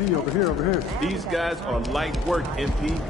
Over here. These guys are light work, MP.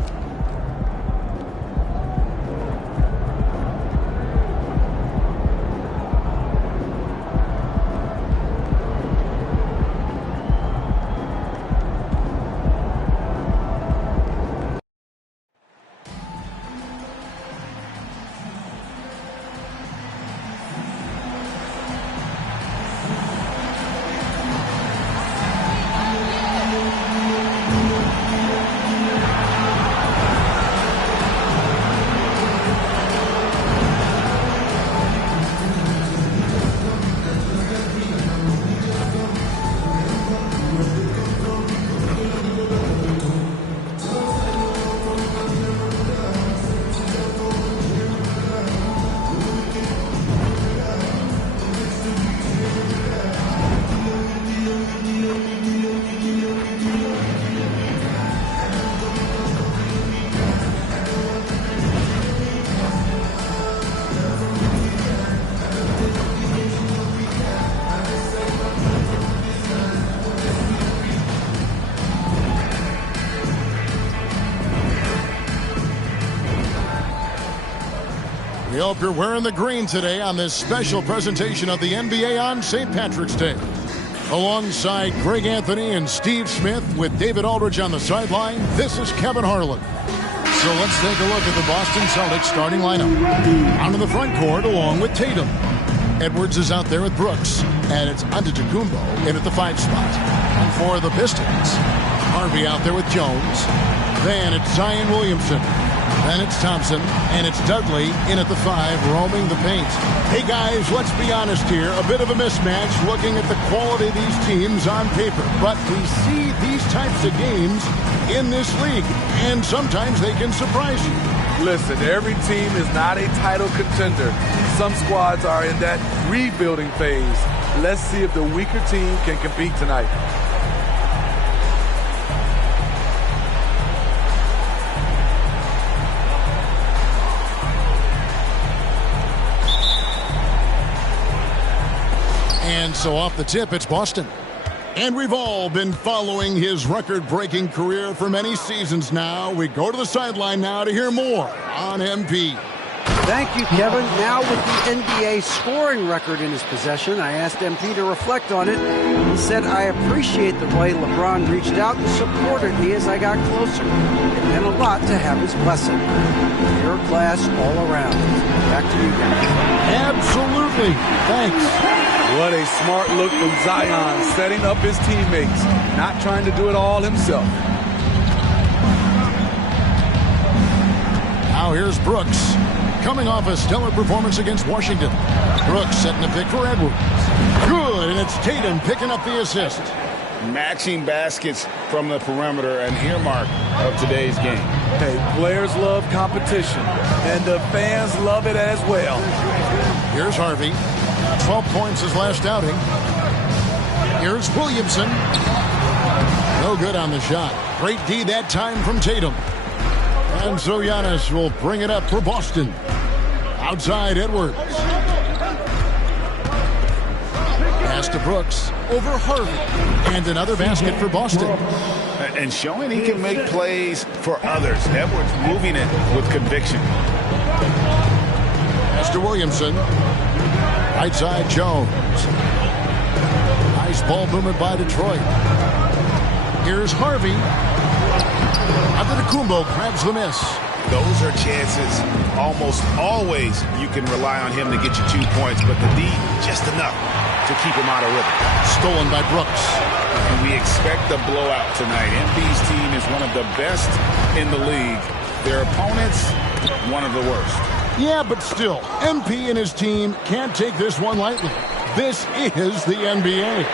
We hope you're wearing the green today on this special presentation of the NBA on St. Patrick's Day. Alongside Greg Anthony and Steve Smith with David Aldridge on the sideline, this is Kevin Harlan. So let's take a look at the Boston Celtics starting lineup. Out in the front court along with Tatum. Edwards is out there with Brooks, and it's Antetokounmpo in at the 5 spot. And for the Pistons, Harvey out there with Jones. Then it's Zion Williamson. Then it's Thompson, and it's Dudley in at the 5, roaming the paint. Hey, guys, let's be honest here. A bit of a mismatch looking at the quality of these teams on paper. But we see these types of games in this league, and sometimes they can surprise you. Listen, every team is not a title contender. Some squads are in that rebuilding phase. Let's see if the weaker team can compete tonight. And so off the tip, it's Boston. And we've all been following his record-breaking career for many seasons now. We go to the sideline now to hear more on MP. Thank you, Kevin. Now with the NBA scoring record in his possession, I asked MP to reflect on it. He said, I appreciate the way LeBron reached out and supported me as I got closer. It meant a lot to have his blessing. Pure class all around. Back to you guys. Absolutely. Thanks. What a smart look from Zion, setting up his teammates, not trying to do it all himself. Now here's Brooks, coming off a stellar performance against Washington. Brooks setting the pick for Edwards. Good, and it's Tatum picking up the assist. Matching baskets from the perimeter, an earmark of today's game. Hey, players love competition, and the fans love it as well. Here's Harvey. 12 points his last outing. Here's Williamson. No good on the shot. Great D that time from Tatum. And so Giannis will bring it up for Boston. Outside Edwards. Pass to Brooks. Over Harvey. And another basket for Boston. And showing he can make plays for others. Edwards moving it with conviction. Pass to Williamson. Right side, Jones. Nice ball movement by Detroit. Here's Harvey. Antetokounmpo grabs the miss. Those are chances. Almost always you can rely on him to get you 2 points, but the D, just enough to keep him out of rhythm. Stolen by Brooks. And we expect a blowout tonight. MP's team is one of the best in the league. Their opponents, one of the worst. Yeah, but still, MP and his team can't take this one lightly. This is the NBA.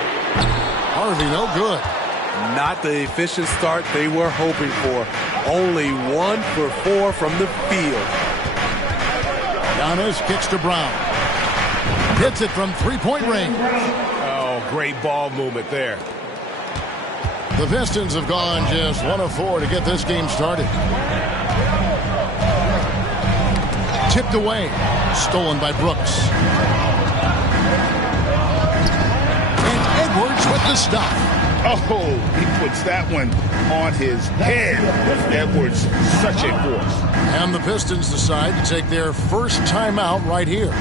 Harvey, no good. Not the efficient start they were hoping for. Only 1 for 4 from the field. Giannis kicks to Brown. Hits it from three-point range. Oh, great ball movement there. The Pistons have gone just 1 of 4 to get this game started. Tipped away. Stolen by Brooks. And Edwards with the stop. Oh, he puts that one on his head. Edwards, such a force. And the Pistons decide to take their first timeout right here.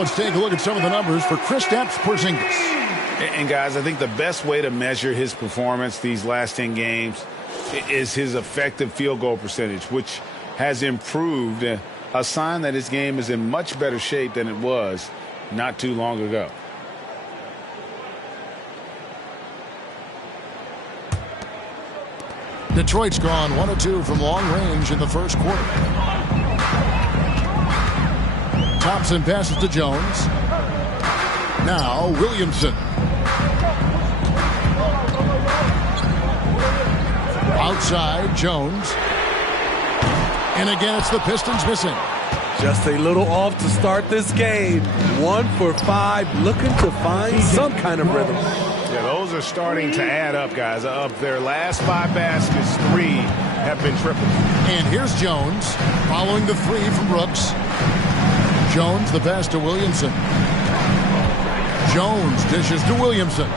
Let's take a look at some of the numbers for Kristaps Porzingis. And guys, I think the best way to measure his performance these last 10 games is his effective field goal percentage, which has improved, a sign that his game is in much better shape than it was not too long ago. Detroit's gone 1 of 2 from long range in the first quarter. Thompson passes to Jones. Now Williamson. Outside, Jones. And again, it's the Pistons missing. Just a little off to start this game. 1 for 5, looking to find some kind of rhythm. Yeah, those are starting to add up, guys. Of their last 5 baskets, 3 have been triples. And here's Jones following the 3 from Brooks. Jones, the pass to Williamson. Jones dishes to Williamson.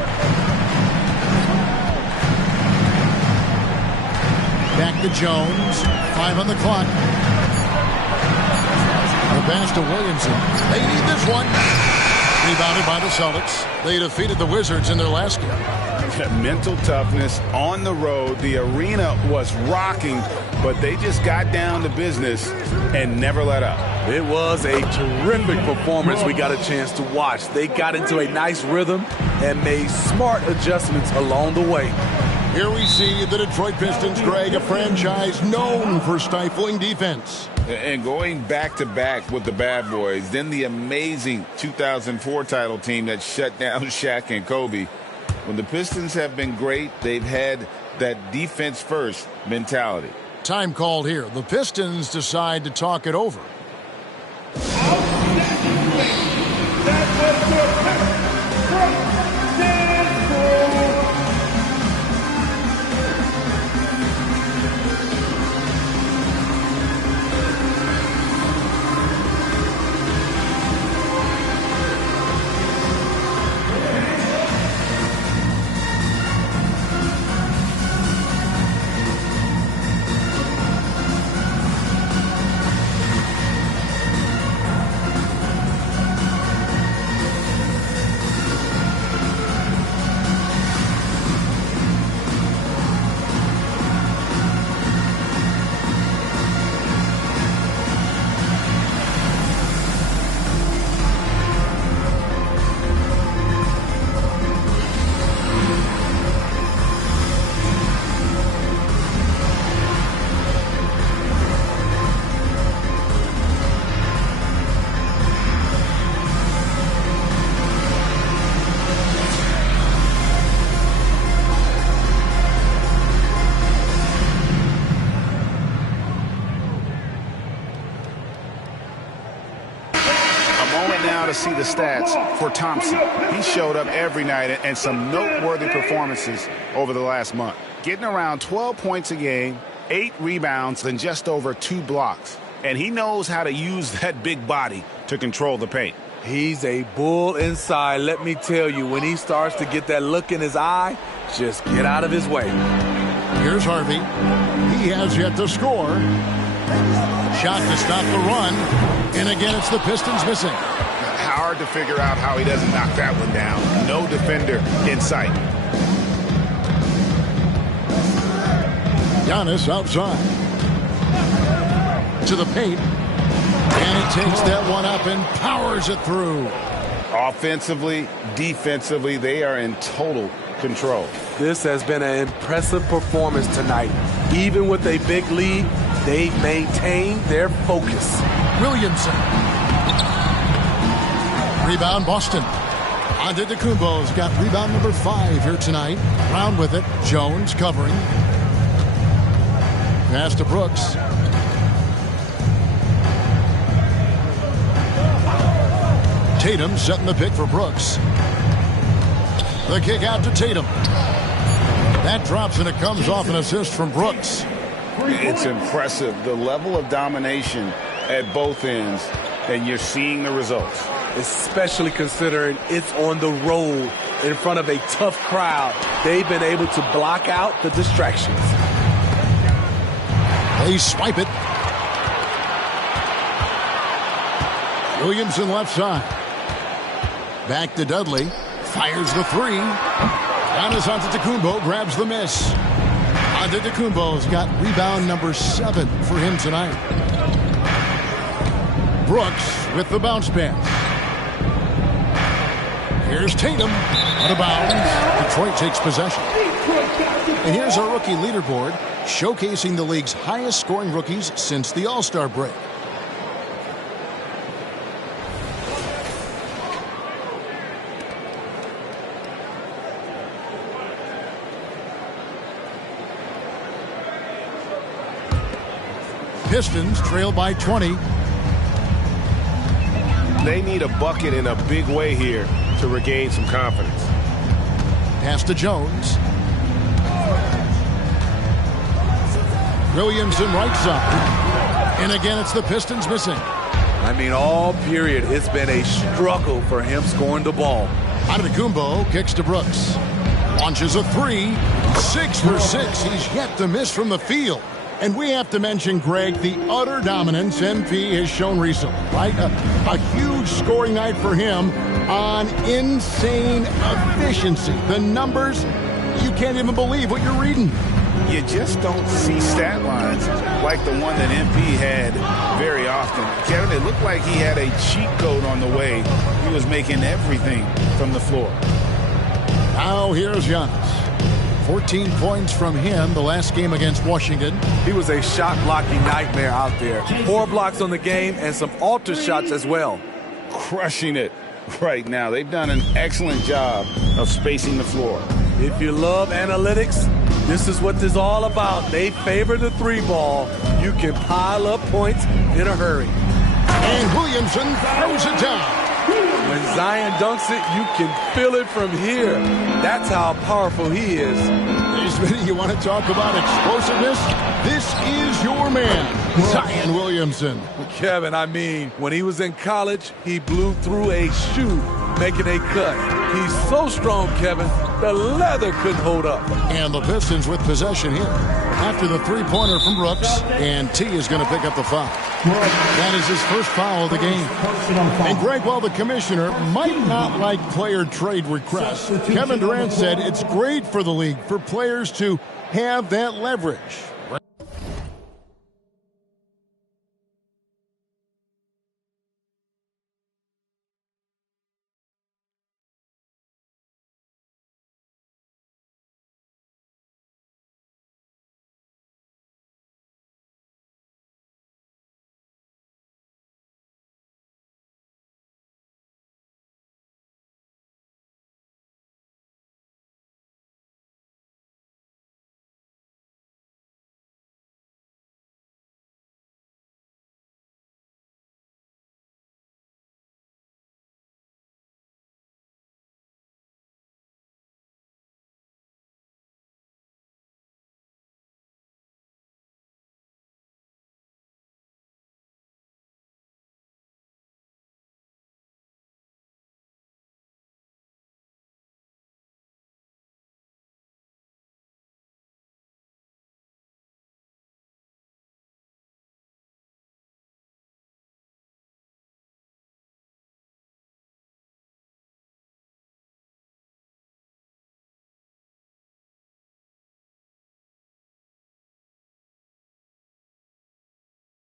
Back to Jones. 5 on the clock. The pass to Williamson. They need this one. Rebounded by the Celtics. They defeated the Wizards in their last game. Mental toughness on the road. The arena was rocking, but they just got down to business and never let up. It was a terrific performance we got a chance to watch. They got into a nice rhythm and made smart adjustments along the way. Here we see the Detroit Pistons, Greg, a franchise known for stifling defense. And going back-to-back with the bad boys, then the amazing 2004 title team that shut down Shaq and Kobe. When the Pistons have been great, they've had that defense-first mentality. Time called here. The Pistons decide to talk it over. See the stats for Thompson. He showed up every night and some noteworthy performances over the last month. Getting around 12 points a game, 8 rebounds, and just over 2 blocks. And he knows how to use that big body to control the paint. He's a bull inside, let me tell you. When he starts to get that look in his eye, just get out of his way. Here's Harvey. He has yet to score. Shot to stop the run. And again, it's the Pistons missing. Hard to figure out how he doesn't knock that one down. No defender in sight. Giannis outside. To the paint. And he takes that one up and powers it through. Offensively, defensively, they are in total control. This has been an impressive performance tonight. Even with a big lead, they've maintained their focus. Williamson. Rebound, Boston. Antetokounmpo's got rebound number 5 here tonight. Brown with it. Jones covering. Pass to Brooks. Tatum setting the pick for Brooks. The kick out to Tatum. That drops and it comes off an assist from Brooks. It's impressive, the level of domination at both ends, and you're seeing the results. Especially considering it's on the road in front of a tough crowd. They've been able to block out the distractions. They swipe it. Williamson left side. Back to Dudley. Fires the 3. Giannis Antetokounmpo grabs the miss. Antetokounmpo's got rebound number 7 for him tonight. Brooks with the bounce pass. Here's Tatum. Out of bounds. Detroit takes possession. And here's our rookie leaderboard, showcasing the league's highest scoring rookies since the All-Star break. Pistons trail by 20. They need a bucket in a big way here to regain some confidence. Pass to Jones. Williamson right side. And again, it's the Pistons missing. I mean, all period, it's been a struggle for him scoring the ball. Antetokounmpo kicks to Brooks. Launches a 3. 6 for 6. He's yet to miss from the field. And we have to mention, Greg, the utter dominance MP has shown recently, right? A huge scoring night for him on insane efficiency. The numbers, you can't even believe what you're reading. You just don't see stat lines like the one that MP had very often. Kevin, it looked like he had a cheat code on the way. He was making everything from the floor. Now here's Giannis. 14 points from him the last game against Washington. He was a shot-blocking nightmare out there. 4 blocks on the game and some alter shots as well. Crushing it right now. They've done an excellent job of spacing the floor. If you love analytics, this is what this is all about. They favor the 3-ball. You can pile up points in a hurry. And Williamson throws it down. When Zion dunks it, you can feel it from here. That's how powerful he is. You want to talk about explosiveness? This is your man, Zion Williamson. Kevin, I mean, when he was in college, he blew through a shoe making a cut. He's so strong, Kevin, the leather couldn't hold up. And the Pistons with possession here after the 3-pointer from Brooks, and T is going to pick up the foul. That is his first foul of the game. And Greg, while the commissioner might not like player trade requests, Kevin Durant said it's great for the league for players to have that leverage.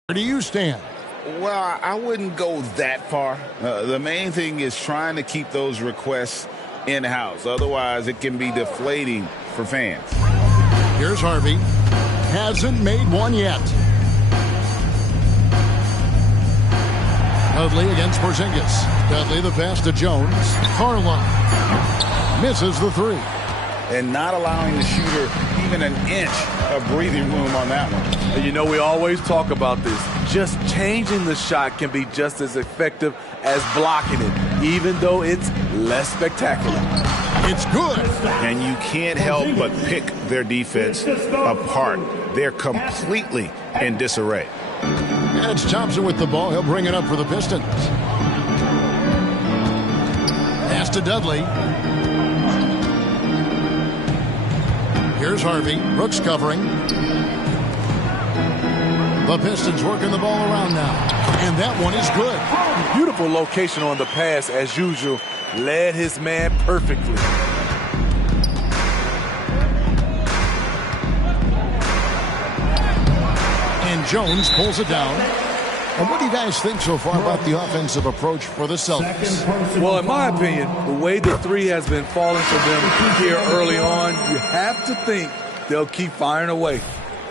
Where do you stand? Well, I wouldn't go that far. The main thing is trying to keep those requests in-house. Otherwise, it can be deflating for fans. Here's Harvey. Hasn't made one yet. Dudley against Porzingis. Dudley the pass to Jones. Carlisle misses the three. And not allowing the shooter even an inch of breathing room on that one. And you know, we always talk about this. Just changing the shot can be just as effective as blocking it, even though it's less spectacular. It's good. And you can't help but pick their defense apart. They're completely in disarray. And it's Thompson with the ball. He'll bring it up for the Pistons. Pass to Dudley. Here's Harvey. Brooks covering. The Pistons working the ball around now. And that one is good. Beautiful location on the pass, as usual. Led his man perfectly. And Jones pulls it down. And what do you guys think so far about the offensive approach for the Celtics? Well, in my opinion, the way the three has been falling for them here early on, you have to think they'll keep firing away.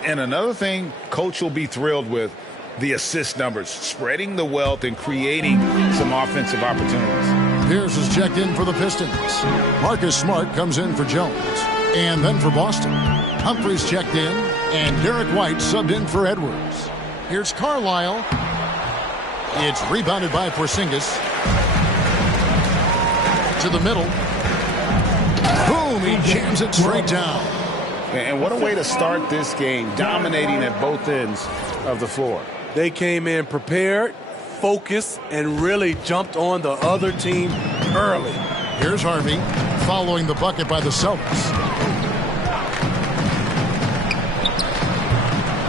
And another thing Coach will be thrilled with, the assist numbers, spreading the wealth and creating some offensive opportunities. Pierce is checked in for the Pistons. Marcus Smart comes in for Jones. And then for Boston, Humphries checked in, and Derek White subbed in for Edwards. Here's Carlisle. It's rebounded by Porzingis. To the middle. Boom, he jams it straight down. And what a way to start this game, dominating at both ends of the floor. They came in prepared, focused, and really jumped on the other team early. Here's Harvey following the bucket by the Celtics.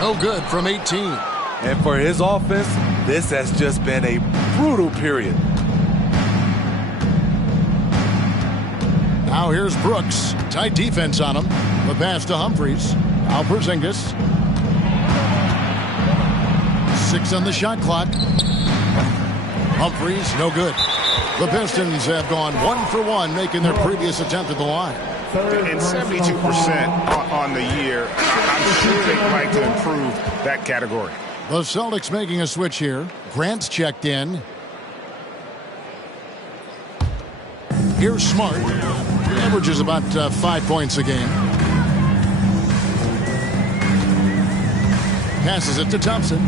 No good from 18. And for his offense, this has just been a brutal period. Now here's Brooks. Tight defense on him. The pass to Humphries. Now Porzingis. 6 on the shot clock. Humphries, no good. The Pistons have gone 1 for 1, making their previous attempt at the line. And 72% on the year. I'm sure they'd like to improve that category. The Celtics making a switch here. Grant's checked in. Here's Smart. He averages about 5 points a game. Passes it to Thompson.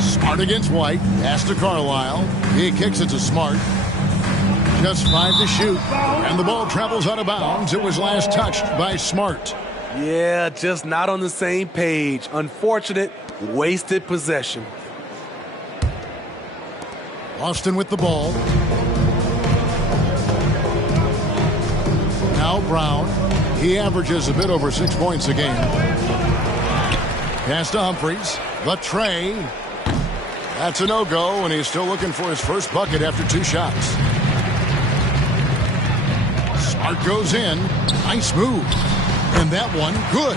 Smart against White. Pass to Carlisle. He kicks it to Smart. Just 5 to shoot. And the ball travels out of bounds. It was last touched by Smart. Yeah, just not on the same page. Unfortunate, wasted possession. Austin with the ball. Now Brown. He averages a bit over 6 points a game. Pass to Humphries. The tray. That's a no-go, and he's still looking for his first bucket after 2 shots. Smart goes in. Nice move. And that one, good.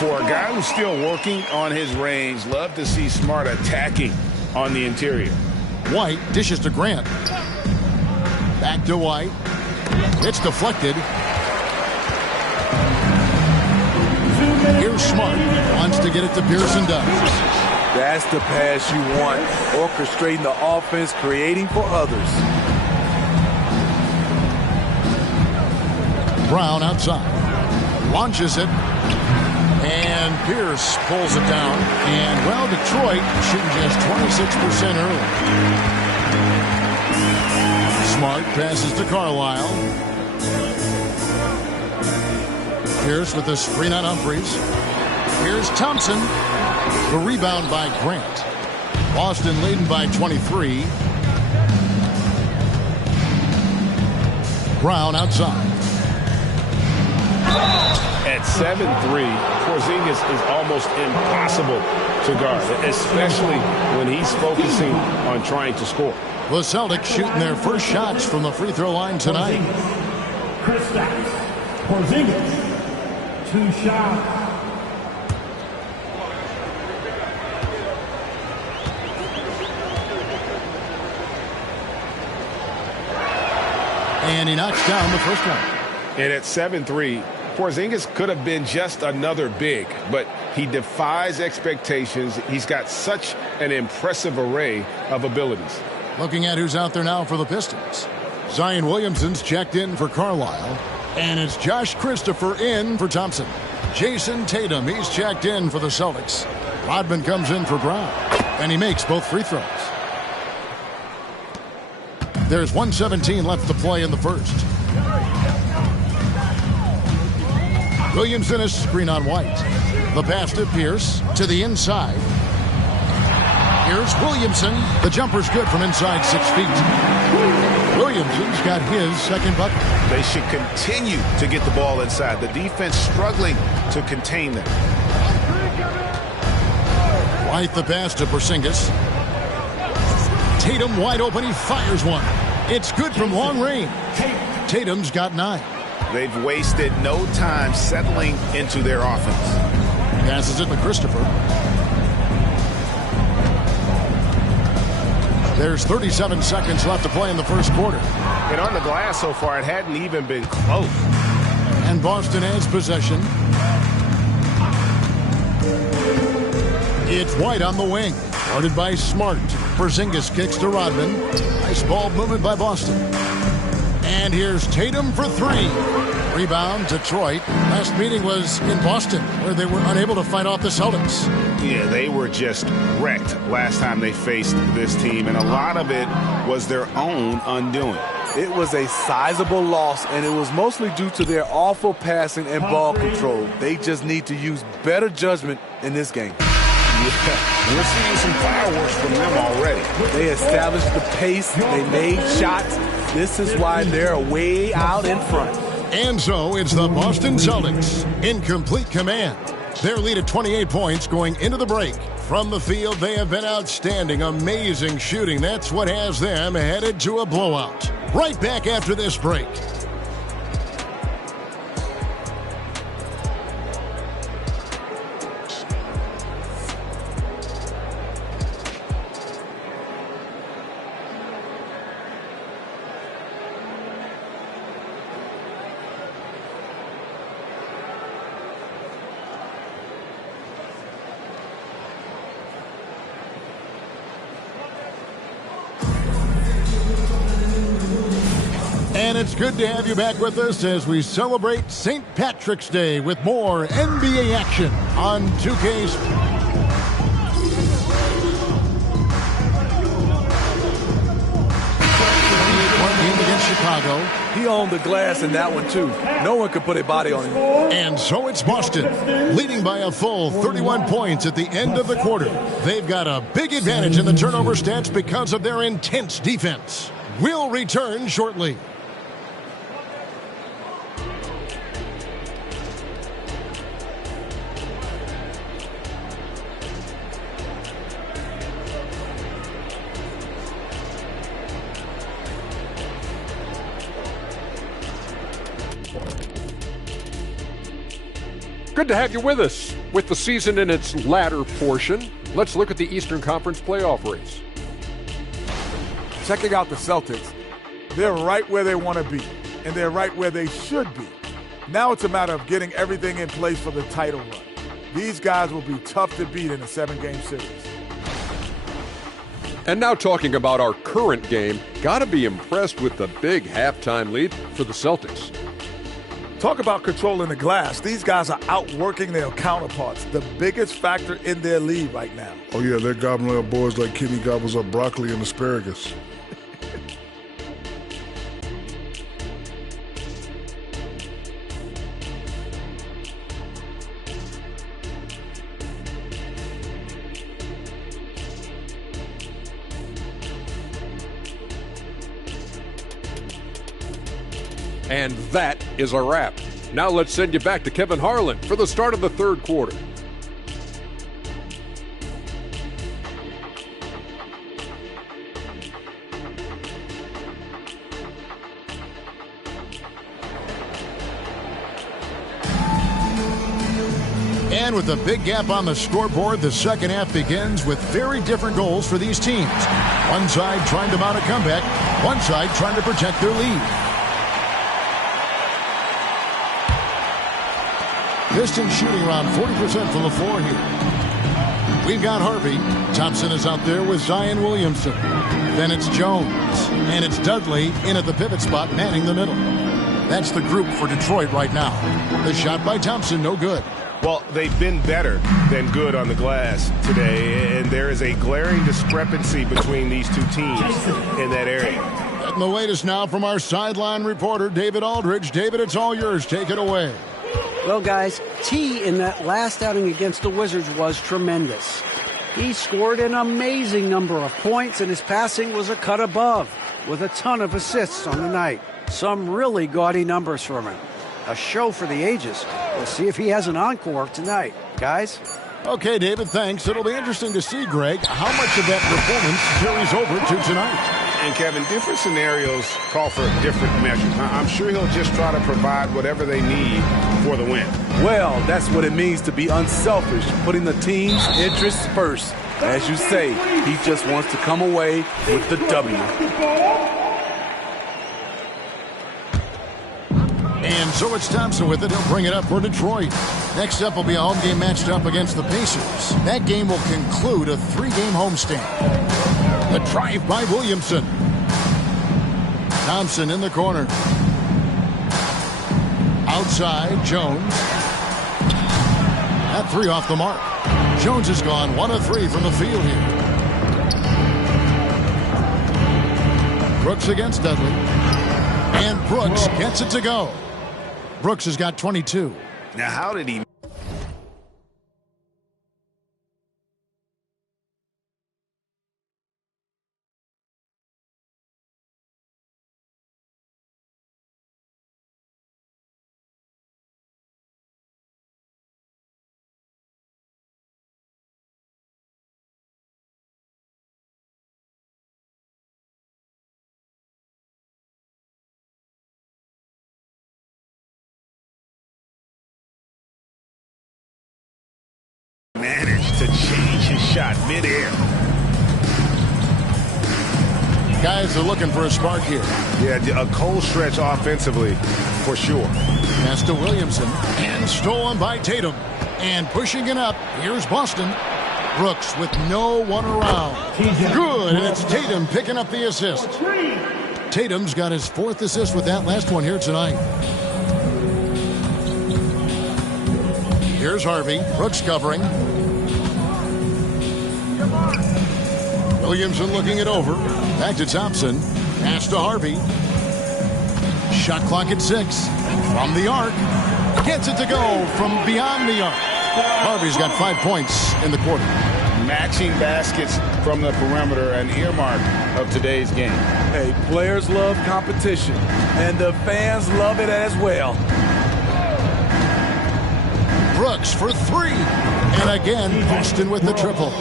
For a guy who's still working on his range, love to see Smart attacking on the interior. White dishes to Grant. Back to White. It's deflected. Here's Smart. Wants to get it to Pearson. Does. That's the pass you want. Orchestrating the offense, creating for others. Brown outside. Launches it. And Pierce pulls it down. And, well, Detroit shooting just 26% early. Smart passes to Carlisle. Pierce with the screen on Humphries. Here's Thompson. The rebound by Grant. Boston leading by 23. Brown outside. At 7'3", Porzingis is almost impossible to guard, especially when he's focusing on trying to score. The Celtics shooting their first shots from the free throw line tonight. Kristaps Porzingis, 2 shots. And he knocks down the first one. And at 7'3", Porzingis could have been just another big, but he defies expectations. He's got such an impressive array of abilities. Looking at who's out there now for the Pistons. Zion Williamson's checked in for Carlisle. And it's Josh Christopher in for Thompson. Jason Tatum, he's checked in for the Celtics. Rodman comes in for Brown. And he makes both free throws. There's 1:17 left to play in the first. Williamson is screen on White. The pass to Pierce to the inside. Here's Williamson. The jumper's good from inside 6 feet. Williamson's got his second bucket. They should continue to get the ball inside. The defense struggling to contain them. White the pass to Porzingis. Tatum wide open. He fires one. It's good from long range. Tatum's got 9. They've wasted no time settling into their offense. Passes it to Christopher. There's 37 seconds left to play in the first quarter. And on the glass so far, it hadn't even been close. And Boston has possession. It's White on the wing. Guarded by Smart. Porzingis kicks to Rodman. Nice ball movement by Boston. And here's Tatum for 3. Rebound, Detroit. Last meeting was in Boston, where they were unable to fight off the Celtics. Yeah, they were just wrecked last time they faced this team, and a lot of it was their own undoing. It was a sizable loss, and it was mostly due to their awful passing and ball control. They just need to use better judgment in this game. Yeah, we're seeing some fireworks from them already. They established the pace. They made shots. This is why they're way out in front. And so it's the Boston Celtics in complete command. Their lead at 28 points going into the break. From the field, they have been outstanding. Amazing shooting. That's what has them headed to a blowout. Right back after this break. And it's good to have you back with us as we celebrate St. Patrick's Day with more NBA action on 2K Sports. Game against Chicago. He owned the glass in that one, too. No one could put a body on him. And so it's Boston, leading by a full 31 points at the end of the quarter. They've got a big advantage in the turnover stats because of their intense defense. We'll return shortly. Good to have you with us. With the season in its latter portion, let's look at the Eastern Conference playoff race. Checking out the Celtics, they're right where they want to be, and they're right where they should be. Now it's a matter of getting everything in place for the title run. These guys will be tough to beat in a 7-game series. And now talking about our current game, gotta be impressed with the big halftime lead for the Celtics. Talk about controlling the glass. These guys are outworking their counterparts, the biggest factor in their lead right now. Oh, yeah, they're gobbling up boys like Kenny gobbles up broccoli and asparagus. And that is a wrap. Now let's send you back to Kevin Harlan for the start of the third quarter. And with a big gap on the scoreboard, the second half begins with very different goals for these teams. One side trying to mount a comeback, one side trying to protect their lead. Pistons shooting around 40% from the floor here. We've got Harvey. Thompson is out there with Zion Williamson. Then it's Jones. And it's Dudley in at the pivot spot, manning the middle. That's the group for Detroit right now. The shot by Thompson, no good. Well, they've been better than good on the glass today, and there is a glaring discrepancy between these two teams in that area. Getting the latest now from our sideline reporter, David Aldridge. David, it's all yours. Take it away. Well, guys, T in that last outing against the Wizards was tremendous. He scored an amazing number of points, and his passing was a cut above, with a ton of assists on the night. Some really gaudy numbers from him. A show for the ages. We'll see if he has an encore tonight. Guys? Okay, David, thanks. It'll be interesting to see, Greg, how much of that performance carries over to tonight. And, Kevin, different scenarios call for different measures. I'm sure he'll just try to provide whatever they need for the win. Well, that's what it means to be unselfish, putting the team's interests first. As you say, he just wants to come away with the W. And so it's Thompson with it. He'll bring it up for Detroit. Next up will be a home game matched up against the Pacers. That game will conclude a 3-game homestand. The drive by Williamson. Thompson in the corner. Outside, Jones. That 3 off the mark. Jones has gone 1 of 3 from the field here. Brooks against Dudley. And Brooks gets it to go. Brooks has got 22. Now, how did he... managed to change his shot midair. Guys are looking for a spark here. Yeah, a cold stretch offensively, for sure. Pass to Williamson, and stolen by Tatum. And pushing it up, here's Boston. Brooks with no one around. Good, and it's Tatum picking up the assist. Tatum's got his 4th assist with that last one here tonight. Here's Harvey. Brooks covering. Williamson looking it over. Back to Thompson. Pass to Harvey. Shot clock at 6. From the arc. Gets it to go from beyond the arc. Harvey's got 5 points in the quarter. Matching baskets from the perimeter, an earmark of today's game. Hey, players love competition, and the fans love it as well. Brooks for 3. And again, Boston with the triple.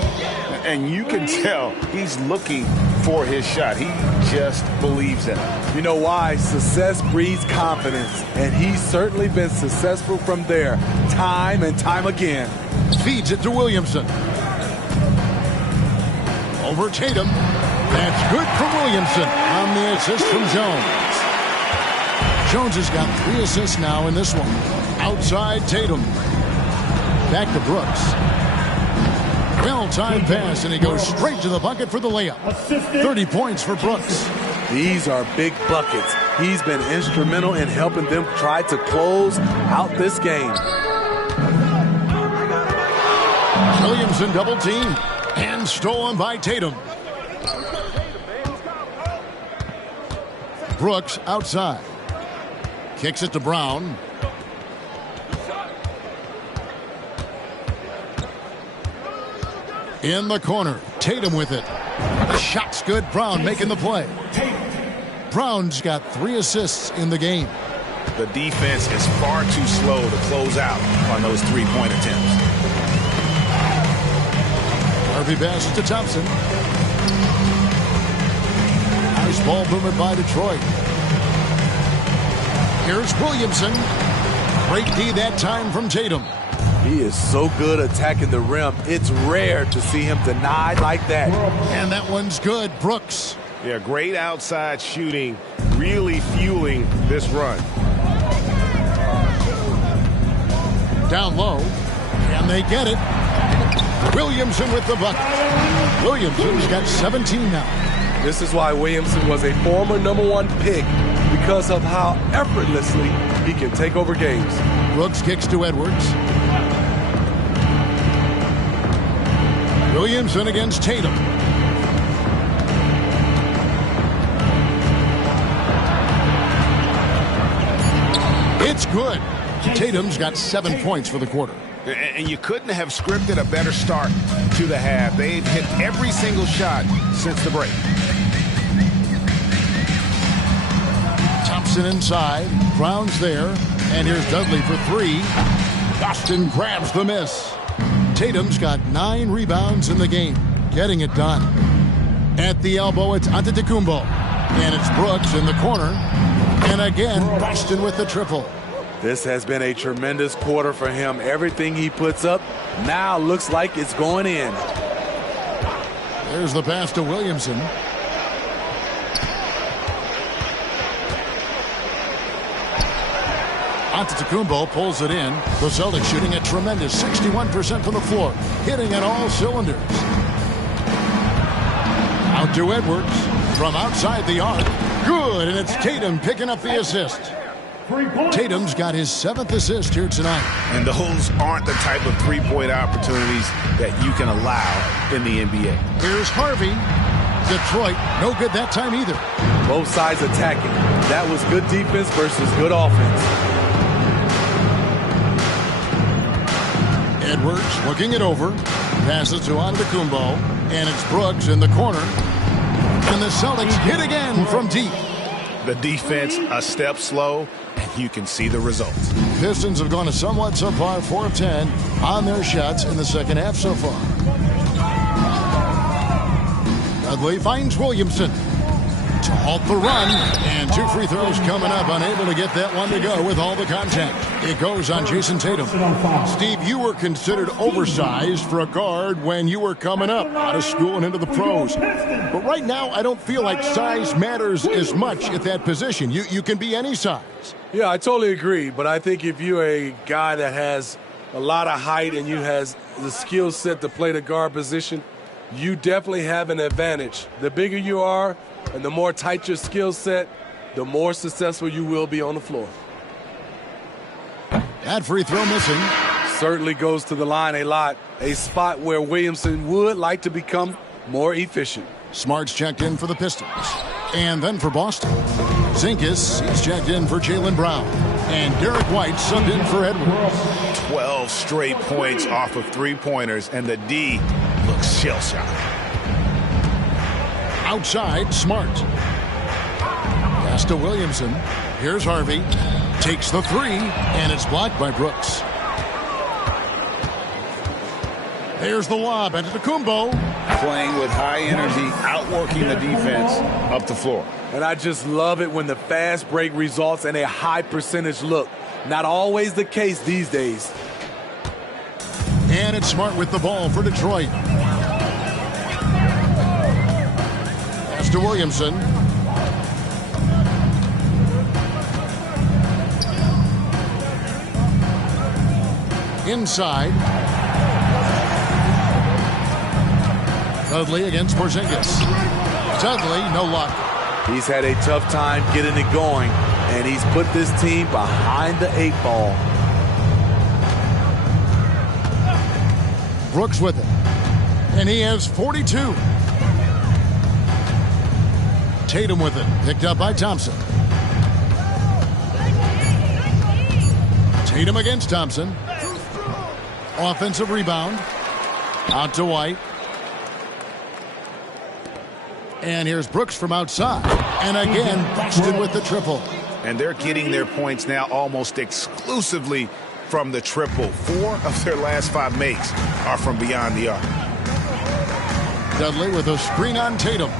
And you can tell he's looking for his shot. He just believes in it. You know why? Success breeds confidence, and he's certainly been successful from there time and time again. Feeds it to Williamson. Over Tatum. That's good from Williamson on the assist from Jones. Jones has got 3 assists now in this one. Outside Tatum. Back to Brooks. Well-timed pass, and he goes straight to the bucket for the layup. 30 points for Brooks. These are big buckets. He's been instrumental in helping them try to close out this game. Williamson double team and stolen by Tatum. Brooks outside. Kicks it to Brown. In the corner, Tatum with it. The shot's good. Brown making the play. Brown's got 3 assists in the game. The defense is far too slow to close out on those 3-point attempts. Harvey pass to Thompson. Nice ball movement by Detroit. Here's Williamson. Great D that time from Tatum. He is so good attacking the rim. It's rare to see him denied like that. And that one's good. Brooks. Yeah, great outside shooting, really fueling this run. Down low. And they get it. Williamson with the bucket. Williamson's got 17 now. This is why Williamson was a former #1 pick, because of how effortlessly he can take over games. Brooks kicks to Edwards. Williamson against Tatum. It's good. Tatum's got 7 points for the quarter. And you couldn't have scripted a better start to the half. They've hit every single shot since the break. Thompson inside. Brown's there. And here's Dudley for three. Boston grabs the miss. Tatum's got 9 rebounds in the game, getting it done. At the elbow, it's Antetokounmpo. And it's Brooks in the corner. And again, Boston with the triple. This has been a tremendous quarter for him. Everything he puts up now looks like it's going in. There's the pass to Williamson. Antetokounmpo pulls it in. The Celtics shooting a tremendous 61% from the floor, hitting at all cylinders. Out to Edwards from outside the arc. Good, and it's Tatum picking up the assist. Tatum's got his 7th assist here tonight. And those aren't the type of three-point opportunities that you can allow in the NBA. Here's Harvey. Detroit, no good that time either. Both sides attacking. That was good defense versus good offense. Edwards looking it over. Passes to Antetokounmpo. And it's Brooks in the corner. And the Celtics hit again from deep. The defense a step slow, and you can see the results. Pistons have gone a somewhat subpar 4 of 10 on their shots in the second half so far. Dudley finds Williamson to halt the run, and 2 free throws coming up, unable to get that one to go with all the contact. It goes on Jason Tatum. Steve, you were considered oversized for a guard when you were coming up out of school and into the pros. But right now, I don't feel like size matters as much at that position. You can be any size. Yeah, I totally agree. But I think if you're a guy that has a lot of height and you has the skill set to play the guard position, you definitely have an advantage. The bigger you are and the more tight your skill set, the more successful you will be on the floor. That free throw missing. Certainly goes to the line a lot. A spot where Williamson would like to become more efficient. Smart's checked in for the Pistons. And then for Boston. Zinkis is checked in for Jaylen Brown. And Derek White subbed in for Edwards. 12 straight points off of three-pointers, and the D looks shell-shocked. Outside, Smart. Pass to Williamson. Here's Harvey. Takes the three, and it's blocked by Brooks. There's the lob at Antetokounmpo. Playing with high energy, outworking the defense up the floor. And I just love it when the fast break results in a high percentage look. Not always the case these days. And it's Smart with the ball for Detroit. Pass to Williamson. Inside. Dudley against Porzingis. Dudley, no luck. He's had a tough time getting it going, and he's put this team behind the 8 ball. Brooks with it. And he has 42. Tatum with it. Picked up by Thompson. Tatum against Thompson. Offensive rebound. Out to White. And here's Brooks from outside. And again, Boston with the triple. And they're getting their points now almost exclusively from the triple. 4 of their last 5 makes are from beyond the arc. Dudley with a screen on Tatum.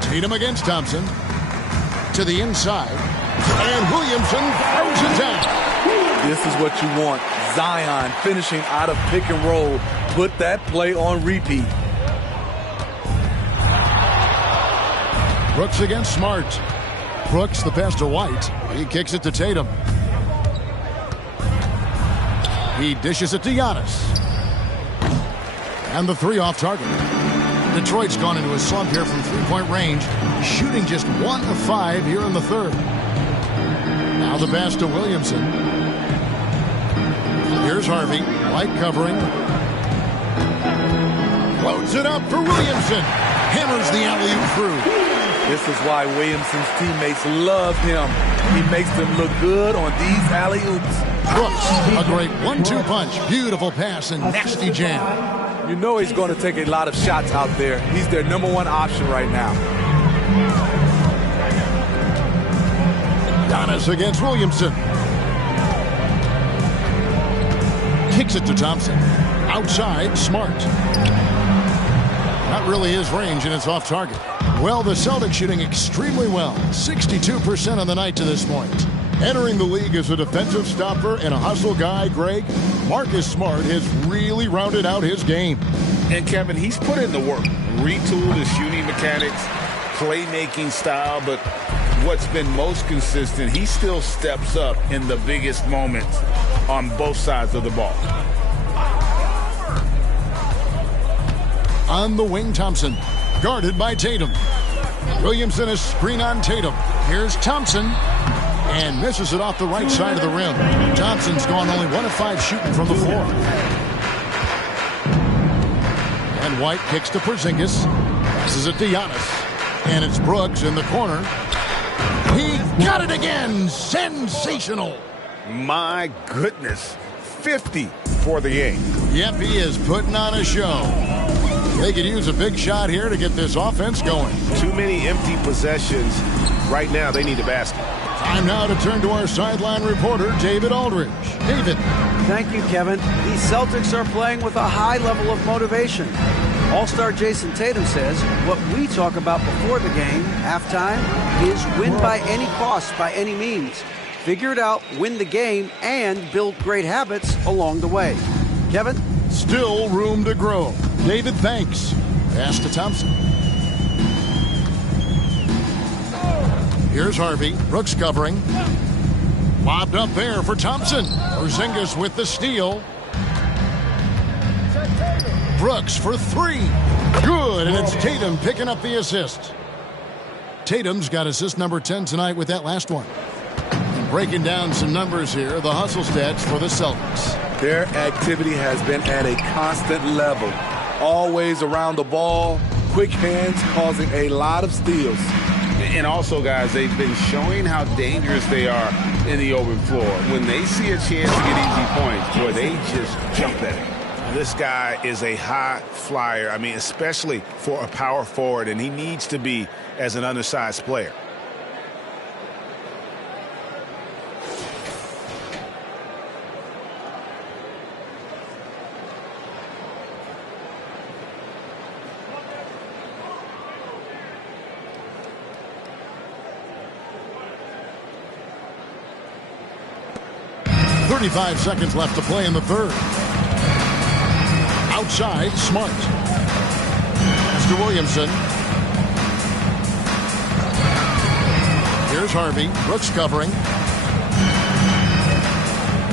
Tatum against Thompson. To the inside. And Williamson throws it down. This is what you want. Zion finishing out of pick and roll. Put that play on repeat. Brooks against Smart. Brooks the pass to White. He kicks it to Tatum. He dishes it to Giannis. And the three off target. Detroit's gone into a slump here from three-point range, shooting just 1 of 5 here in the third. Now the pass to Williamson. Here's Harvey. White covering. Loads it up for Williamson. Hammers the alley-oop through. This is why Williamson's teammates love him. He makes them look good on these alley-oops. Brooks, a great 1-2 punch. Beautiful pass and nasty jam. You know he's going to take a lot of shots out there. He's their #1 option right now. Giannis against Williamson. Kicks it to Thompson. Outside, Smart. Not really his range, and it's off target. Well, the Celtics shooting extremely well. 62% on the night to this point. Entering the league as a defensive stopper and a hustle guy, Greg, Marcus Smart has really rounded out his game. And, Kevin, he's put in the work. Retooled his shooting mechanics, playmaking style, but what's been most consistent, he still steps up in the biggest moments on both sides of the ball. On the wing, Thompson. Guarded by Tatum. Williamson is screen on Tatum. Here's Thompson. And misses it off the right side of the rim. Thompson's gone only 1 of 5 shooting from the floor. And White kicks to Porzingis. Passes it to Giannis. And it's Brooks in the corner. He got it again. Sensational. My goodness. 50 for the game. Yep, he is putting on a show. They could use a big shot here to get this offense going. Too many empty possessions. Right now, they need a basket. Time now to turn to our sideline reporter, David Aldridge. David. Thank you, Kevin. These Celtics are playing with a high level of motivation. All-star Jason Tatum says what we talk about before the game, halftime, is win by any cost, by any means. Figure it out, win the game, and build great habits along the way. Kevin? Still room to grow. David, thanks. Pass to Thompson. Here's Harvey. Brooks covering. Lobbed up there for Thompson. Porzingis with the steal. Brooks for 3. Good, and it's Tatum picking up the assist. Tatum's got assist number 10 tonight with that last one. And breaking down some numbers here, the hustle stats for the Celtics. Their activity has been at a constant level. Always around the ball, quick hands causing a lot of steals. And also, guys, they've been showing how dangerous they are in the open floor. When they see a chance to get easy points, boy, they just jump at it. This guy is a high flyer. I mean, especially for a power forward, and he needs to be as an undersized player. .35 seconds left to play in the third. Outside, Smart. Pass to Williamson. Here's Harvey. Brooks covering.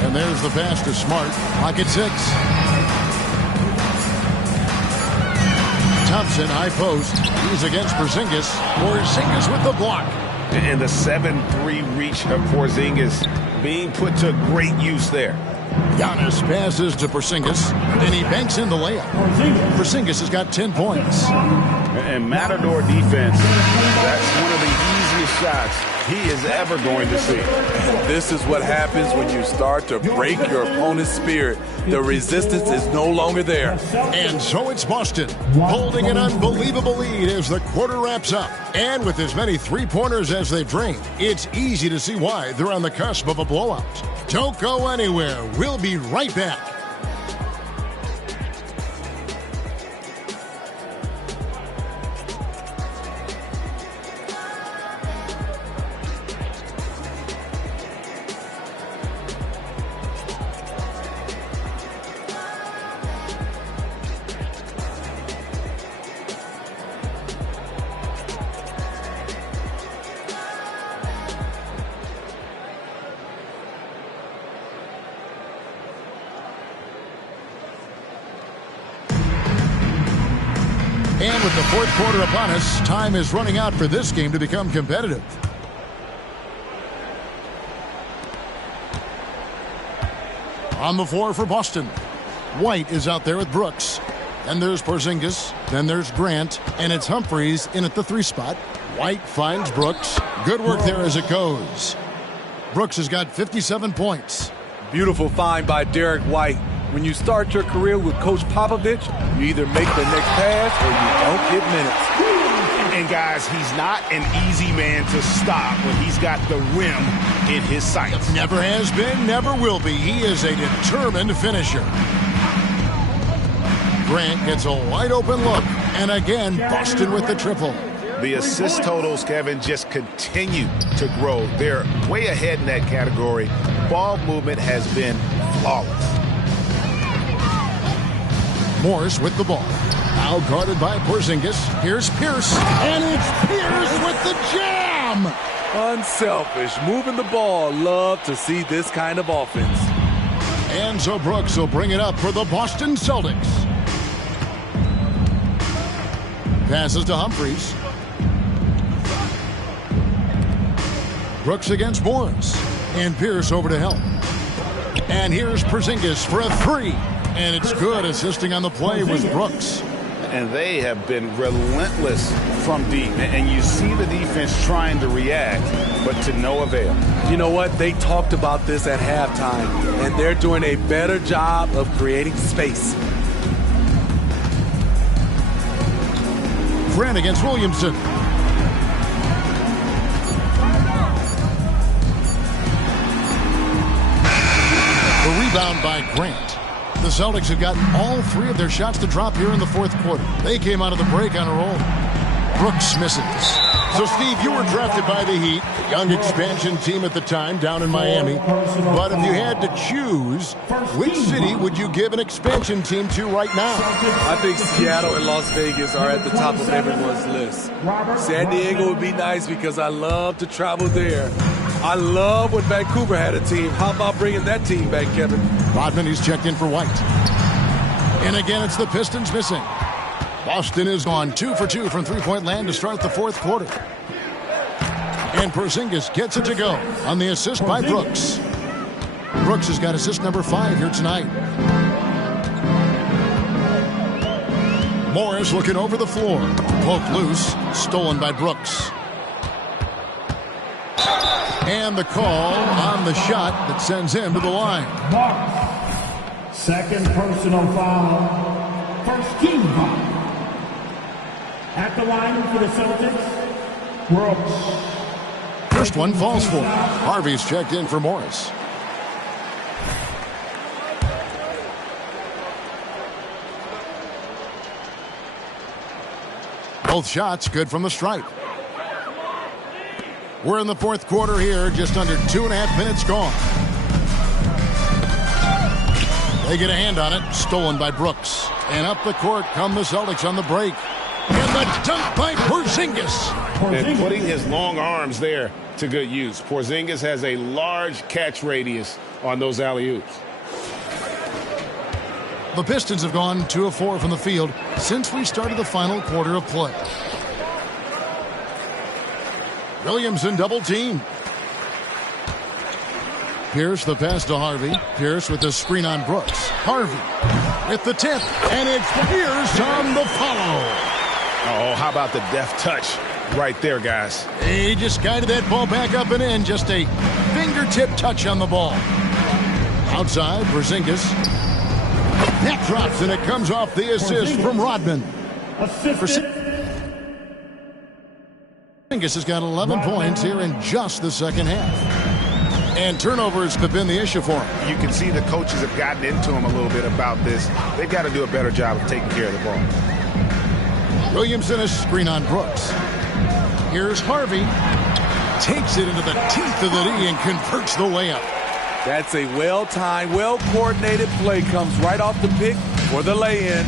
And there's the pass to Smart. Clock at 6. Thompson, high post. He's against Porzingis. Porzingis with the block. And the 7-3 reach of Porzingis being put to great use there. Giannis passes to Porzingis, and he banks in the layup. Porzingis has got 10 points. And Matador defense, that's one of the easiest shots he is ever going to see. This is what happens when you start to break your opponent's spirit. The resistance is no longer there. And so it's Boston, holding an unbelievable lead as the quarter wraps up. And with as many three-pointers as they've drained, it's easy to see why they're on the cusp of a blowout. Don't go anywhere. We'll be right back. With the fourth quarter upon us, time is running out for this game to become competitive. On the floor for Boston. White is out there with Brooks. Then there's Porzingis. Then there's Grant. And it's Humphries in at the 3 spot. White finds Brooks. Good work there as it goes. Brooks has got 57 points. Beautiful find by Derek White. When you start your career with Coach Popovich, you either make the next pass or you don't get minutes. And guys, he's not an easy man to stop when he's got the rim in his sights. Never has been, never will be. He is a determined finisher. Grant gets a wide open look. And again, Boston with the triple. The assist totals, Kevin, just continue to grow. They're way ahead in that category. Ball movement has been flawless. Morris with the ball. Now guarded by Porzingis. Here's Pierce. And it's Pierce with the jam! Unselfish, moving the ball. Love to see this kind of offense. And so Brooks will bring it up for the Boston Celtics. Passes to Humphries. Brooks against Morris. And Pierce over to help. And here's Porzingis for a 3. And it's good. Assisting on the play was Brooks. And they have been relentless from deep. And you see the defense trying to react, but to no avail. You know what? They talked about this at halftime, and they're doing a better job of creating space. Grant against Williamson. The rebound by Grant. The Celtics have gotten all 3 of their shots to drop here in the fourth quarter. They came out of the break on a roll. Brooks misses. So, Steve, you were drafted by the Heat, a young expansion team at the time down in Miami. But if you had to choose, which city would you give an expansion team to right now? I think Seattle and Las Vegas are at the top of everyone's list. San Diego would be nice because I love to travel there. I love when Vancouver had a team. How about bringing that team back, Kevin? Rodman, he's checked in for White. And again, it's the Pistons missing. Boston is gone 2 for 2 from three-point land to start the fourth quarter. And Porzingis gets it to go on the assist by Brooks. Brooks has got assist number 5 here tonight. Morris looking over the floor. Poke loose, stolen by Brooks. And the call on the shot that sends him to the line. Morris, second personal foul, first team foul. At the line for the Celtics, Brooks. First one falls for him. Harvey's checked in for Morris. Both shots good from the stripe. We're in the fourth quarter here, just under 2.5 minutes gone. They get a hand on it, stolen by Brooks. And up the court come the Celtics on the break. And the dunk by Porzingis. And putting his long arms there to good use. Porzingis has a large catch radius on those alley-oops. The Pistons have gone 2 of 4 from the field since we started the final quarter of play. Williamson double team. Pierce the pass to Harvey. Pierce with the screen on Brooks. Harvey with the tip. And it's Pierce on the follow. Oh, how about the deft touch right there, guys? He just guided that ball back up and in. Just a fingertip touch on the ball. Outside, Porzingis. That drops, and it comes off the assist from Rodman. Porzingis has got 11 points here in just the second half. And turnovers have been the issue for him. You can see the coaches have gotten into him a little bit about this. They've got to do a better job of taking care of the ball. Williamson a screen on Brooks. Here's Harvey. Takes it into the teeth of the D and converts the layup. That's a well-timed, well-coordinated play. Comes right off the pick for the lay-in.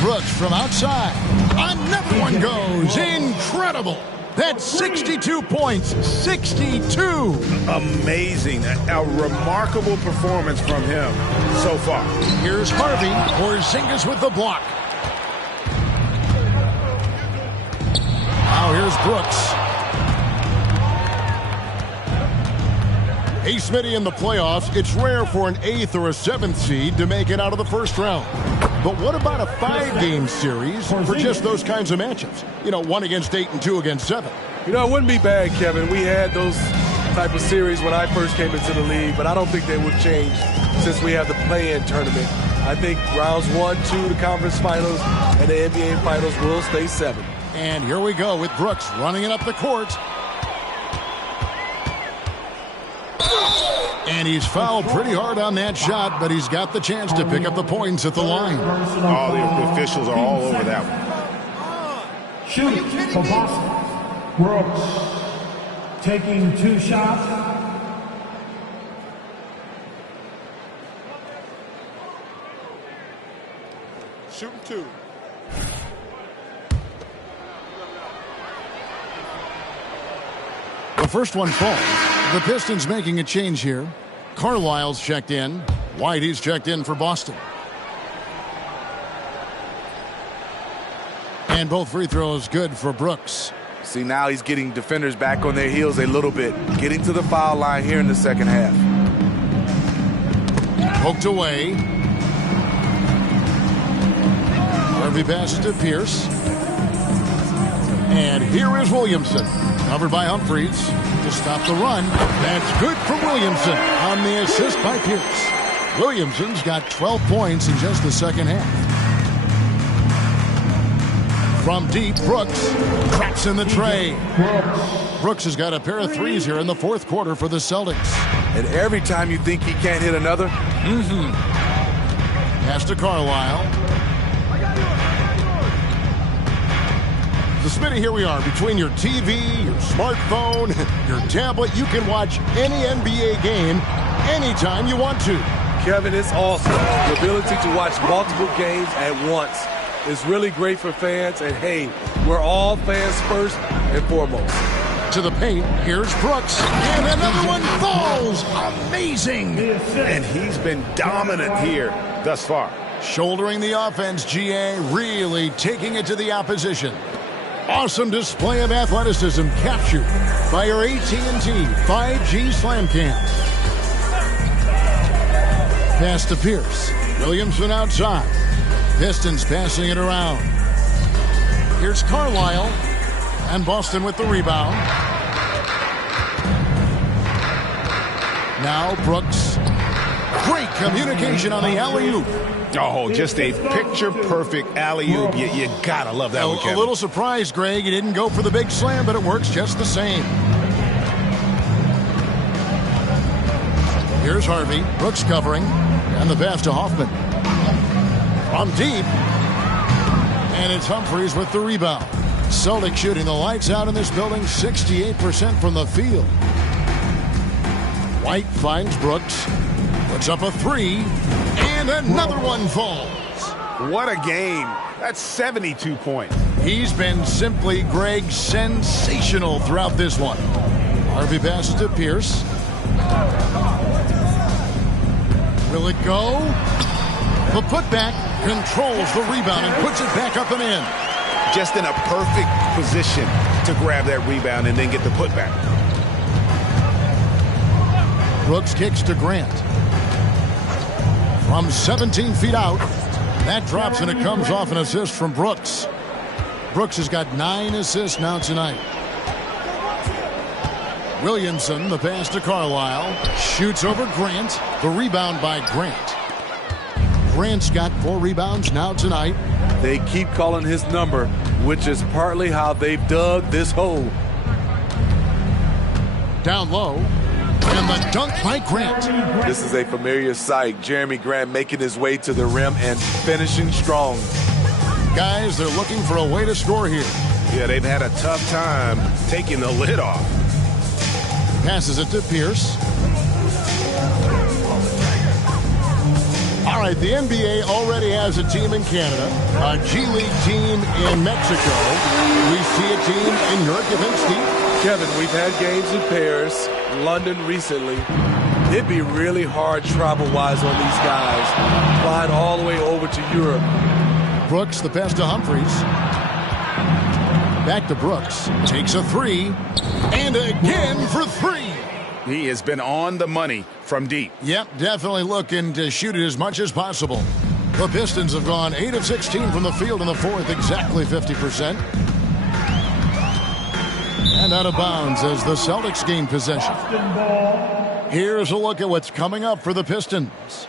Brooks from outside. Another one goes. Incredible. That's 62 points. 62. Amazing. A remarkable performance from him so far. Here's Harvey. Porzingis with the block. Now here's Brooks. Hey, Smitty, in the playoffs, it's rare for an 8th or a 7th seed to make it out of the first round. But what about a 5-game series for just those kinds of matchups? You know, 1 against 8 and 2 against 7. You know, it wouldn't be bad, Kevin. We had those type of series when I first came into the league, but I don't think they would change since we have the play-in tournament. I think rounds 1, 2, the conference finals, and the NBA finals will stay 7. And here we go with Brooks running it up the court. And he's fouled pretty hard on that shot, but he's got the chance to pick up the points at the line. All the officials are all over that one. Shoot for Boston. Brooks taking 2 shots. Shooting 2. The first one falls. The Pistons making a change here. Carlisle's checked in. Whitey's checked in for Boston. And both free throws good for Brooks. See, now he's getting defenders back on their heels a little bit. Getting to the foul line here in the second half. Poked away. Harvey passes to Pierce. And here is Williamson. Covered by Humphries to stop the run. That's good from Williamson on the assist by Pierce. Williamson's got 12 points in just the second half. From deep, Brooks cracks in the tray. Brooks has got a pair of threes here in the fourth quarter for the Celtics. And every time you think he can't hit another, Pass to Carlisle. So, Smitty, here we are. Between your TV, your smartphone, your tablet, you can watch any NBA game anytime you want to. Kevin, it's awesome. The ability to watch multiple games at once is really great for fans. And, hey, we're all fans first and foremost. To the paint, here's Brooks. And another one falls. Amazing. And he's been dominant here thus far. Shouldering the offense, GA, really taking it to the opposition. Awesome display of athleticism captured by your AT&T 5G Slam Cam. Pass to Pierce. Williamson outside. Pistons passing it around. Here's Carlisle. And Boston with the rebound. Now Brooks. Great communication on the alley-oop. Oh, just a picture-perfect alley-oop. You gotta love that one, Kevin. A little surprised, Greg. He didn't go for the big slam, but it works just the same. Here's Harvey. Brooks covering. And the pass to Hoffman. From deep. And it's Humphries with the rebound. Celtics shooting the lights out in this building, 68% from the field. White finds Brooks. Puts up a three. And another one falls. What a game. That's 72 points. He's been simply, Greg, sensational throughout this one. Harvey passes to Pierce. Will it go? The putback controls the rebound and puts it back up and in. Just in a perfect position to grab that rebound and then get the putback. Brooks kicks to Grant. From 17 feet out, that drops and it comes off an assist from Brooks. Brooks has got 9 assists now tonight. Williamson, the pass to Carlisle, shoots over Grant. The rebound by Grant. Grant's got 4 rebounds now tonight. They keep calling his number, which is partly how they've dug this hole. Down low. And the dunk by Grant. This is a familiar sight. Jeremy Grant making his way to the rim and finishing strong. Guys, they're looking for a way to score here. Yeah, they've had a tough time taking the lid off. Passes it to Pierce. All right, the NBA already has a team in Canada, a G League team in Mexico. We see a team in Europe. You think, Steve? Kevin, we've had games in Paris, London recently. It'd be really hard travel-wise on these guys, flying all the way over to Europe. Brooks, the pass to Humphries. Back to Brooks. Takes a three. And again for three. He has been on the money from deep. Yep, definitely looking to shoot it as much as possible. The Pistons have gone 8 of 16 from the field in the fourth, exactly 50%. And out of bounds as the Celtics gain possession. Here's a look at what's coming up for the Pistons.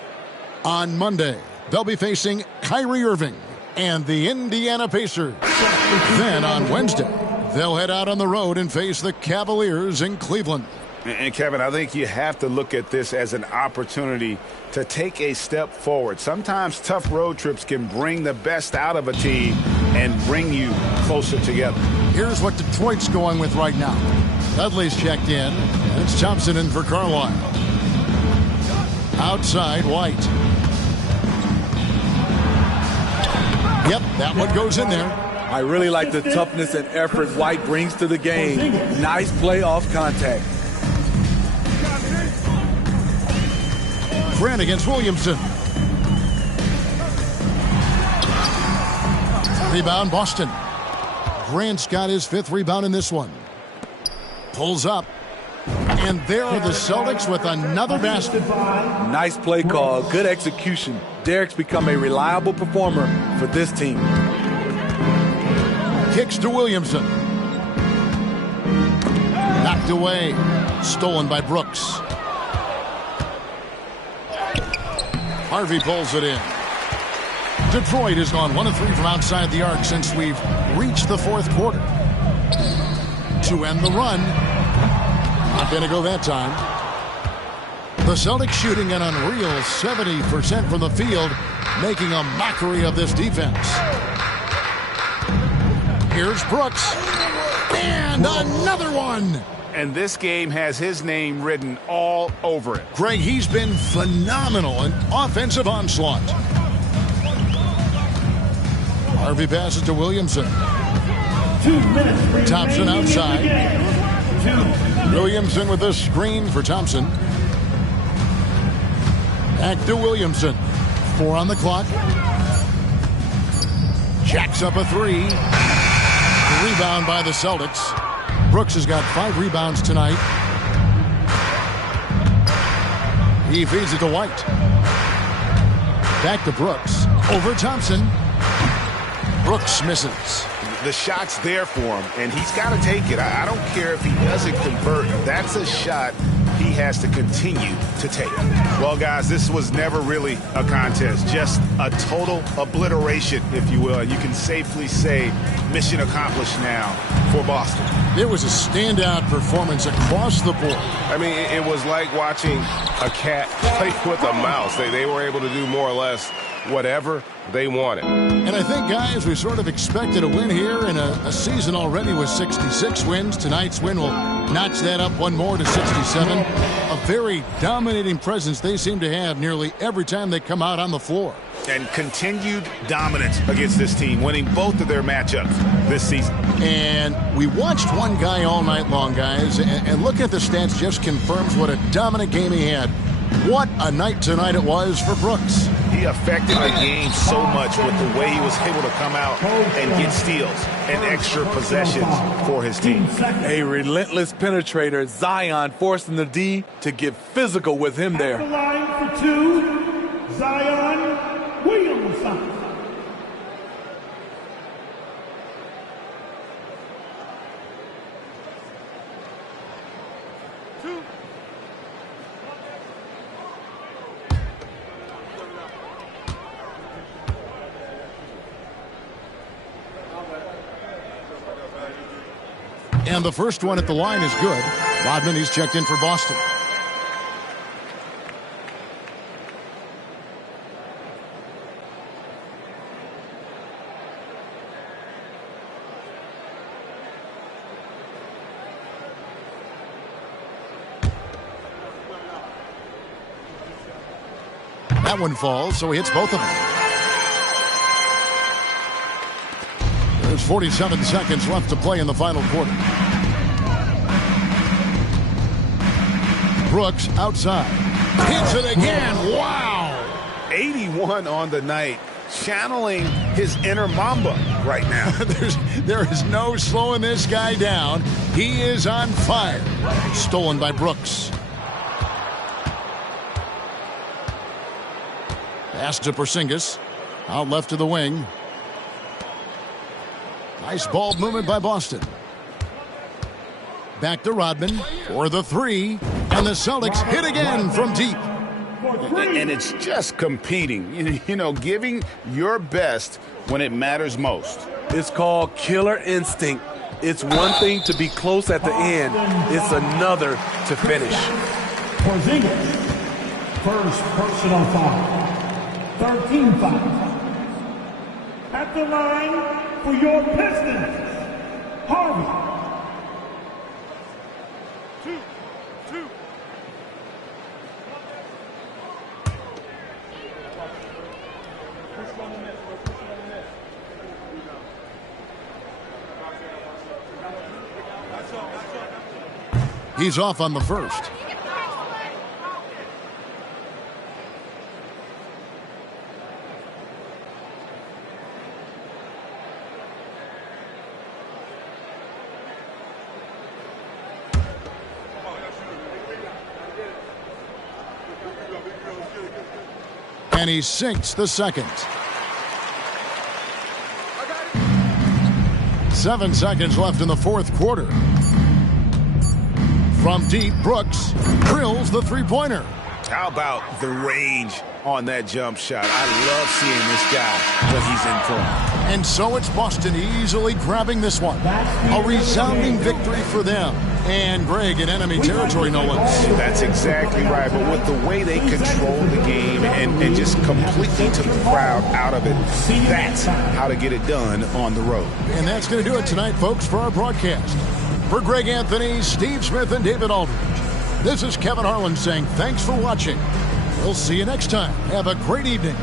On Monday, they'll be facing Kyrie Irving and the Indiana Pacers. Then on Wednesday, they'll head out on the road and face the Cavaliers in Cleveland. And Kevin, I think you have to look at this as an opportunity to take a step forward. Sometimes tough road trips can bring the best out of a team and bring you closer together. Here's what Detroit's going with right now. Dudley's checked in. It's Thompson in for Carlisle. Outside, White. Yep, that one goes in there. I really like the toughness and effort White brings to the game. Nice play off contact. Grant against Williamson. Rebound, Boston. Grant's got his 5th rebound in this one. Pulls up. And there are the Celtics with another basket. Nice play call. Good execution. Derek's become a reliable performer for this team. Kicks to Williamson. Knocked away. Stolen by Brooks. Harvey pulls it in. Detroit has gone 1 of 3 from outside the arc since we've reached the fourth quarter. To end the run. Not going to go that time. The Celtics shooting an unreal 70% from the field, making a mockery of this defense. Here's Brooks. And another one. And this game has his name written all over it. Greg, he's been phenomenal in offensive onslaught. Harvey passes to Williamson. 2 minutes. Thompson outside. Williamson with a screen for Thompson. Back to Williamson. 4 on the clock. Jacks up a 3. Rebound by the Celtics. Brooks has got 5 rebounds tonight. He feeds it to White. Back to Brooks. Over Thompson. Brooks misses. The shot's there for him, and he's got to take it. I don't care if he doesn't convert. That's a shot he has to continue to take. Well, guys, this was never really a contest, just a total obliteration, if you will. You can safely say mission accomplished now for Boston. It was a standout performance across the board. I mean, it was like watching a cat play with a mouse. They were able to do more or less whatever they wanted. And I think, guys, we sort of expected a win here in a season already with 66 wins. Tonight's win will notch that up one more to 67. A very dominating presence they seem to have nearly every time they come out on the floor. And continued dominance against this team, winning both of their matchups this season. And we watched one guy all night long, guys, and look at the stats just confirms what a dominant game he had. What a night tonight it was for Brooks. He affected the game so much with the way he was able to come out and get steals and extra possessions for his team. A relentless penetrator, Zion forcing the D to get physical with him there. The line for 2, Zion Williamson. And the first one at the line is good. Rodman, he's checked in for Boston. That one falls, so he hits both of them. There's 47 seconds left to play in the final quarter. Brooks outside. Hits it again. Wow. 81 on the night. channeling his inner Mamba right now. There is no slowing this guy down. He is on fire. Stolen by Brooks. Pass to Porzingis. Out left to the wing. Nice ball movement by Boston. Back to Rodman for the three. And the Celtics hit again from deep. And it's just competing, you know, giving your best when it matters most. It's called killer instinct. It's one thing to be close at the end. It's another to finish. Porzingis, first personal foul. 13 fouls. At the line for your Pistons, Harvey. He's off on the first. And he sinks the second. 7 seconds left in the fourth quarter. From deep, Brooks drills the three-pointer. How about the range on that jump shot? I love seeing this guy when he's in form. And so it's Boston easily grabbing this one. A resounding victory for them. And Greg in enemy territory, no less. That's exactly right. But with the way they controlled the game and just completely took the crowd out of it, that's how to get it done on the road. And that's going to do it tonight, folks, for our broadcast. For Greg Anthony, Steve Smith, and David Aldridge, this is Kevin Harlan saying thanks for watching. We'll see you next time. Have a great evening.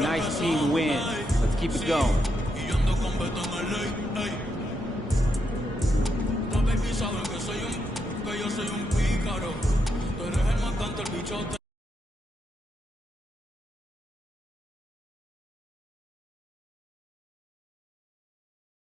Nice team win. Let's keep it going.